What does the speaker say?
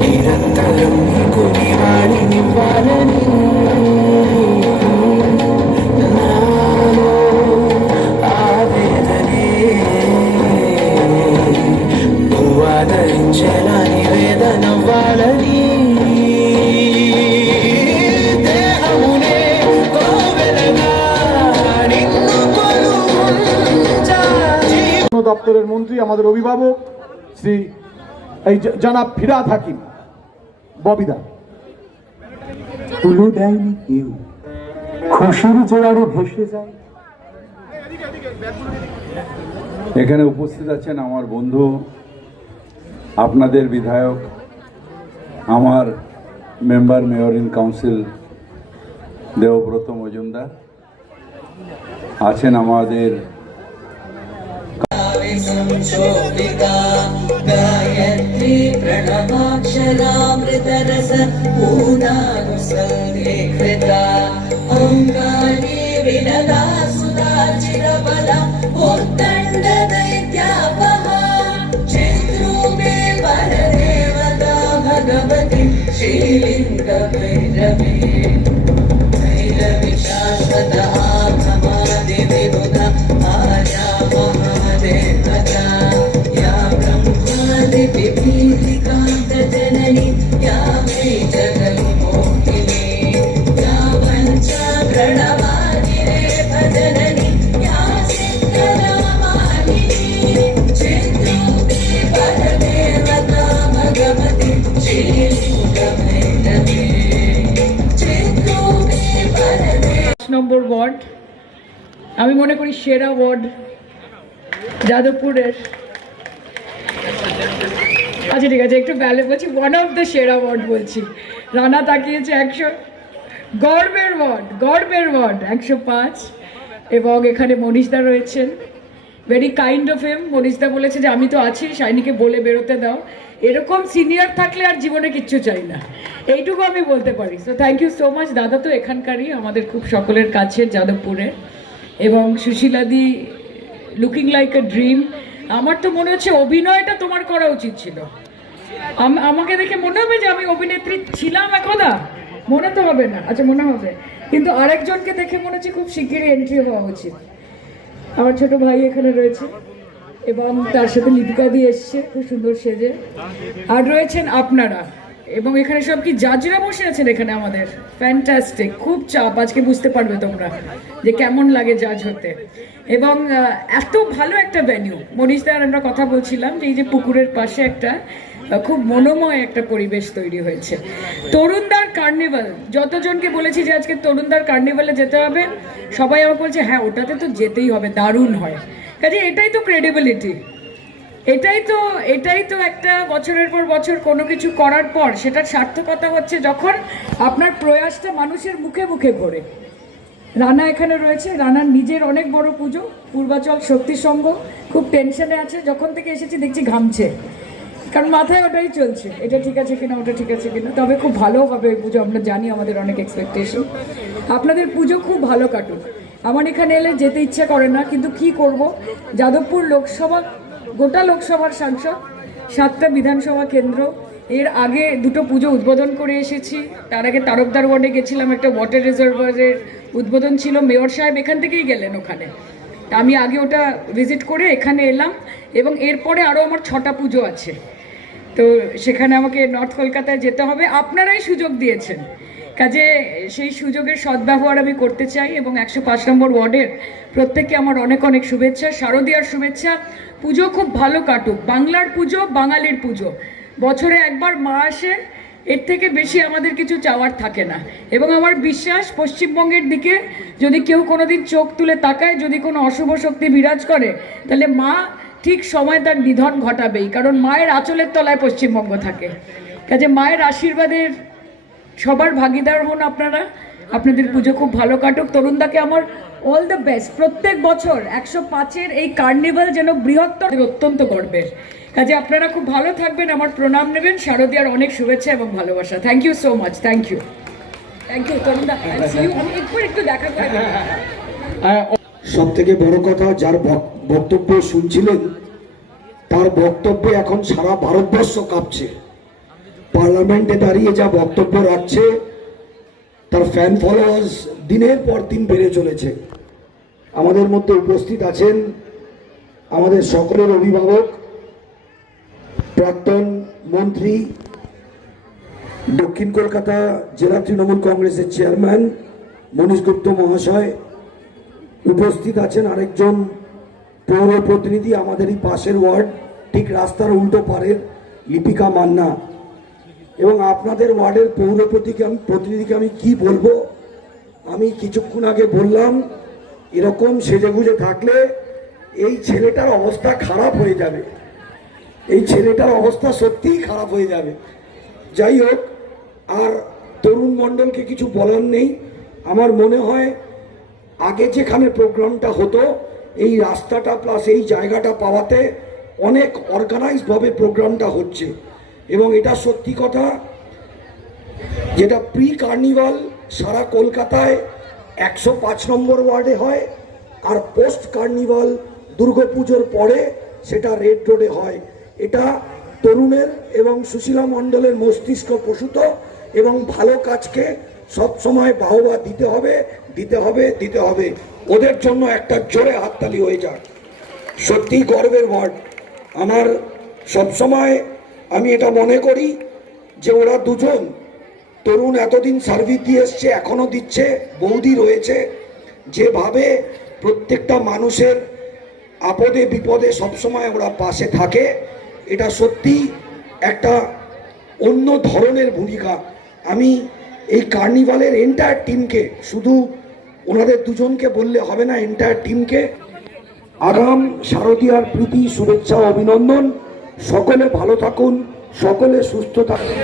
నిరంతరం నీకు నివాళినివ్వాలని ఆదరించేలా నివేదనవ్వాలని దేహమునే కోవెలగా నిన్ను కొలువుంచా। দপ্তরের মন্ত্রী আমাদের অভিভাবক শ্রী জনাব ফিরহাদ হাকিম ববিদা। তুলে দেয়নি কেউ, খুশির জোয়ারে ভেসে যায়। এখানে উপস্থিত আছেন আমার বন্ধু, আপনাদের বিধায়ক, আমার member mayor in council Debabrata Majumdar, আছেন আমাদের गायत्री प्रणवाक्षरामृतरस पूर्णानुसंगे कृता ओंकारे विनदा सुधा चिरबला उत्तंड दैत्यापहा चिद्रूपे परदेवता भगवती श्रीलिंग भैरवी भैरवी शाश्वत आत्मादि विबुधा आर्या महादेवता या ब्रह्मादि विभीतिकान्त जननी या वै जगन्मोहिनी या पञ्चा प्रणवादिरेफ जननी या सिद्धरामालिनी चिद्रूपे परदेवता भगवती श्रीलिङ्गभैरवी चिद्रूपे परदेवता। নম্বর ওয়ার্ড, আমি মনে করি সেরা ওয়ার্ড যাদবপুরের। আচ্ছা ঠিক আছে, একটু ব্যালে বলছি, ওয়ান অফ দ্য সেরা ওয়ার্ড বলছি। রানা তাকিয়েছে 100, গর্বের ওয়ার্ড 105। এবং এখানে মনীষদা রয়েছেন, ভেরি কাইন্ড অফ হিম। মনীষদা বলেছে যে আমি তো আছি, শাইনিকে বলে বেরোতে দাও। এরকম সিনিয়র থাকলে আর জীবনে কিচ্ছু চাই না, এইটুকু আমি বলতে পারি। So thank you so much. দাদা তো এখানকারই, আমাদের খুব সকলের কাছের যাদবপুরের। এবং সুশীলাদি লুকিং লাইক আ ড্রিম। আমার তো মনে হচ্ছে অভিনয়টা তোমার করা উচিত ছিল। আমাকে দেখে মনে হবে যে আমি অভিনেত্রী ছিলাম একদা, মনে তো হবে না। আচ্ছা মনে হবে, কিন্তু আরেকজনকে দেখে মনে হচ্ছে খুব শিগগিরই এন্ট্রি হওয়া উচিত। আমার ছোট ভাই এখানে রয়েছে এবং তার সাথে লিপিকা দিয়ে এসছে খুব সুন্দর সেজে। আর রয়েছেন আপনারা, এবং এখানে সব কি জাজরা বসে আছেন এখানে আমাদের। ফ্যান্টাস্টিক, খুব চাপ। আজকে বুঝতে পারবে তোমরা যে কেমন লাগে জাজ হতে। এবং এত ভালো একটা ভেন্যু। মনীষদার আমরা কথা বলছিলাম যে এই যে পুকুরের পাশে একটা খুব মনোময় একটা পরিবেশ তৈরি হয়েছে। তরুণদার কার্নিভাল, যতজনকে বলেছি যে আজকে তরুণদার কার্নিভালে যেতে হবে, সবাই আমাকে বলছে হ্যাঁ ওটাতে তো যেতেই হবে, দারুণ হয়। কাজে এটাই তো ক্রেডিবিলিটি, এটাই তো একটা বছরের পর বছর কোনো কিছু করার পর সেটার সার্থকতা হচ্ছে যখন আপনার প্রয়াসটা মানুষের মুখে মুখে ঘোরে। রানা এখানে রয়েছে, রানার নিজের অনেক বড় পুজো, পূর্বাচল শক্তি সংঘ। খুব টেনশনে আছে, যখন থেকে এসেছি দেখছি ঘামছে, কারণ মাথায় ওটাই চলছে, এটা ঠিক আছে কিনা, ওটা ঠিক আছে কিনা। তবে খুব ভালো হবে এই পুজো, আমরা জানি, আমাদের অনেক এক্সপেকটেশন। আপনাদের পুজো খুব ভালো কাটুক। আমার এখানে এলে যেতে ইচ্ছা করে না, কিন্তু কি করব, যাদবপুর লোকসভা, গোটা লোকসভার সাংসদ, 7টা বিধানসভা কেন্দ্র, এর আগে 2টো পুজো উদ্বোধন করে এসেছি। তার আগে তারকদার ওয়ার্ডে গেছিলাম, একটা ওয়াটার রিজার্ভারের উদ্বোধন ছিল, মেয়র সাহেব এখান থেকেই গেলেন ওখানে। আমি আগে ওটা ভিজিট করে এখানে এলাম, এবং এরপরে আরও আমার 6টা পুজো আছে। তো সেখানে আমাকে নর্থ কলকাতায় যেতে হবে। আপনারাই সুযোগ দিয়েছেন, কাজে সেই সুযোগের সদ্ব্যবহার আমি করতে চাই। এবং 105 নম্বর ওয়ার্ডের প্রত্যেককে আমার অনেক অনেক শুভেচ্ছা, শারদীয়ার শুভেচ্ছা। পুজো খুব ভালো কাটুক, বাংলার পুজো, বাঙালির পুজো। বছরে একবার মা আসে, এর থেকে বেশি আমাদের কিছু চাওয়ার থাকে না। এবং আমার বিশ্বাস পশ্চিমবঙ্গের দিকে যদি কেউ কোনোদিন চোখ তুলে তাকায়, যদি কোনো অশুভ শক্তি বিরাজ করে, তাহলে মা ঠিক সময় তার নিধন ঘটাবেই, কারণ মায়ের আঁচলের তলায় পশ্চিমবঙ্গ থাকে। কাজে মায়ের আশীর্বাদের সবার ভাগিদার হন আপনারা। আপনাদের পুজো খুব ভালো কাটুক। তরুণদাকে আমার অল দ্য বেস্ট। প্রত্যেক বছর 105-এর এই কার্নিভাল যেন বৃহত্তর, অত্যন্ত গর্বের। কাজে আপনারা খুব ভালো থাকবেন, আমার প্রণাম নেবেন। শারদীয়ার অনেক শুভেচ্ছা এবং ভালোবাসা। Thank you so much. Thank you তরুণদা। একটু দেখা করে সব থেকে বড় কথা, যার বক্তব্য শুনছিলেন তার বক্তব্যে এখন সারা ভারতবর্ষ কাঁপছে। পার্লামেন্টে দাঁড়িয়ে যা বক্তব্য রাখছে তার ফ্যান ফলোয়ার্স দিনের পর দিন বেড়ে চলেছে। আমাদের মধ্যে উপস্থিত আছেন আমাদের সকলের অভিভাবক, প্রাক্তন মন্ত্রী, দক্ষিণ কলকাতা জেলা তৃণমূল কংগ্রেসের চেয়ারম্যান মনীশ গুপ্ত মহাশয়। উপস্থিত আছেন আরেকজন পৌর প্রতিনিধি, আমাদেরই পাশের ওয়ার্ড, ঠিক রাস্তার উল্টো পারের, লিপিকা মান্না। এবং আপনাদের ওয়ার্ডের পৌর প্রতিনিধিকে আমি কি বলবো, আমি কিছুক্ষণ আগে বললাম এরকম সেজেগুজে থাকলে এই ছেলেটার অবস্থা খারাপ হয়ে যাবে, এই ছেলেটার অবস্থা সত্যিই খারাপ হয়ে যাবে। যাই হোক, আর তরুণ মণ্ডলকে কিছু বলার নেই। আমার মনে হয় আগে যেখানে প্রোগ্রামটা হতো এই রাস্তাটা প্লাস এই জায়গাটা পাওয়াতে অনেক অর্গানাইজভাবে প্রোগ্রামটা হচ্ছে। এবং এটা সত্যি কথা, যেটা প্রি কার্নিভাল সারা কলকাতায় 105 নম্বর ওয়ার্ডে হয়, আর পোস্ট কার্নিভাল দুর্গাপুজোর পরে সেটা রেড রোডে হয়। এটা তরুণের এবং সুশীলা মণ্ডলের মস্তিষ্ক প্রসূত, এবং ভালো কাজকে সবসময় বাহবা দিতে হবে, দিতে হবে, দিতে হবে। ওদের জন্য একটা জোরে হাততালি হয়ে যাক। সত্যি গর্বের ওয়ার্ড আমার। সবসময় আমি এটা মনে করি যে ওরা দুজন তরুণ এতদিন সার্ভিস দিয়ে এসছে, এখনো দিচ্ছে, বৌদি রয়েছে, যেভাবে প্রত্যেকটা মানুষের আপদে বিপদে সবসময় ওরা পাশে থাকে, এটা সত্যি একটা অন্য ধরনের ভূমিকা। আমি এই কার্নিভালের এন্টায়ার টিমকে, শুধু ওনাদের দুজনকে বললে হবে না, এন্টায়ার টিমকে আগাম শারদীয়ার প্রীতি শুভেচ্ছা অভিনন্দন। সকলে ভালো থাকুন, সকলে সুস্থ থাকুন।